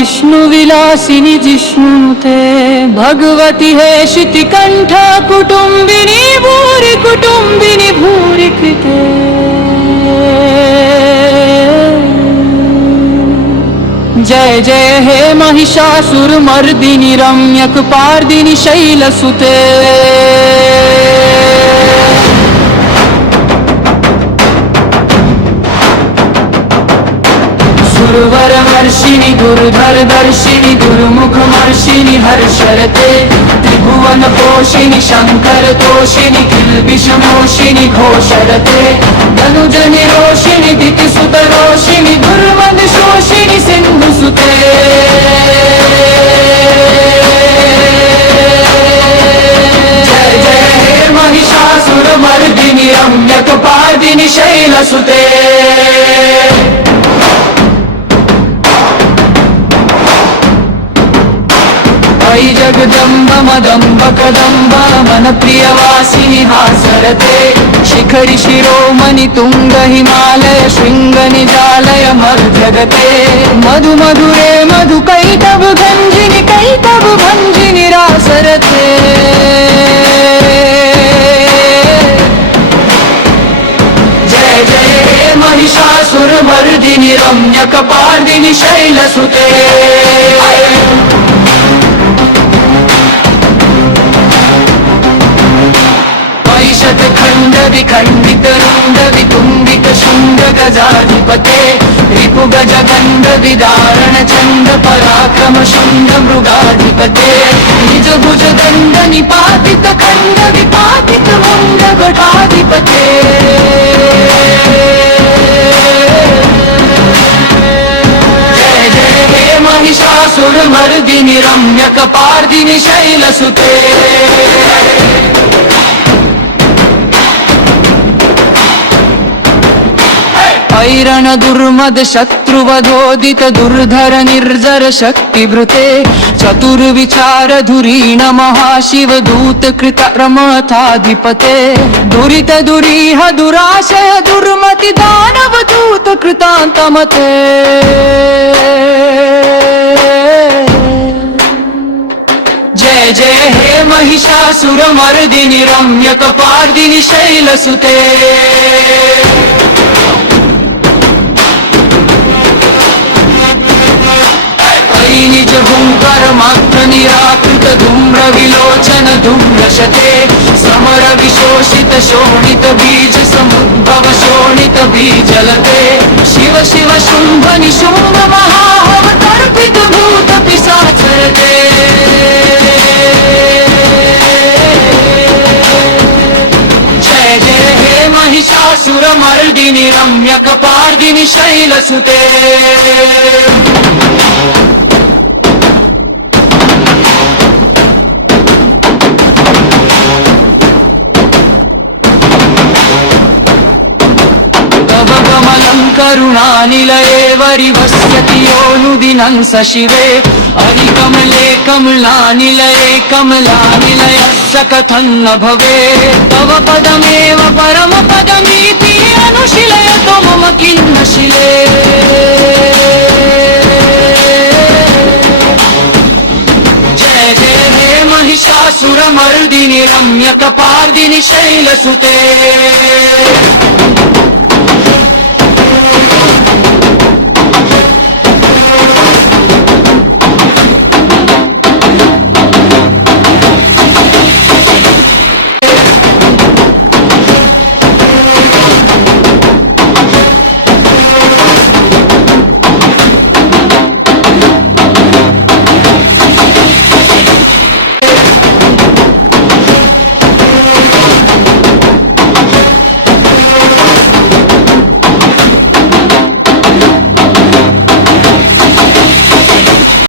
विष्णुविलासिनि जिष्णुनुते भगवति हेशितिकण्ठा कुटुम्बिनी भूरि कुटुम्बिनि भूरि कृते जय जय हे महिषासुरमर्दिनि रम्यकपार्दिनि शैलसुते सुरवरवर्षिणि दुर्धरदर्शिनि दुर्मुखमर्षिणि हर्षरते त्रिभुवन पोषिणि शङ्करतोषिणि किल्बिषमोषिणि घोषरते धनुजनिरोषिणि दितिसुतरोषिणि दुर्मदशोषिणि सिन्धुसुते जय जय हे महिषासुरमर्दिनि रम्यकपार्दिनि शैलसुते अयि जगदम्ब मदम्ब कदम्ब मन प्रियवासिनि हासरते शिखरि शिरोमणि तुंग हिमालय शृंग निजालय मध्यगते मधु मधुरे मधु कैटभ भंजिनि रासरते जय जय हे महिषासुरमर्दिनि रम्यकपार्दिनि शैलसुते खंड विखंडित रुंड वितुंबित शुंड गजाधिपते रिपु गज गंध विदारण चंड पराक्रम शुंड मृगाधिपते निज भुज दंड निपातित खंड विपातित मुंड घटाधिपते जय जय हे महिषासुरमर्दिनि रम्यकपार्दिनि शैलसुते ऐरण दुर्मद शत्रुवधोदित दुर्धर निर्जर शक्तिभृते चतुर्विचार धुरीण महाशिव दूत कृत रमथाधिपते दुरित दुरीह दुराशय दुर्मति दानव दूत कृतान्तमते जय जय हे महिषासुरमर्दिनि रम्यकपार्दिनि शैलसुते निज हुंकर मात्र निराकृत धूम्र विलोचन धूम्रशते समर विशोषित शोणित बीज समुद्भव शोणित बीजलते शिव शिव शुंभ निशुंभ महाहव तर्पित भूत पिशाचरते जय जय हे महिषासुरमर्दिनि रम्यकपार्दिनि शैलसुते करुणानिलये वरिवस्यति योनुदिनं स शिवे हरिकमले कमलानिलये कमलानिलयस्य कथं न भवे तव पदमेव परमपदमीति अनुशीलयतो मम किन्न शिले जय जय हे महिषासुरमर्दिनि रम्यकपार्दिनि शैलसुते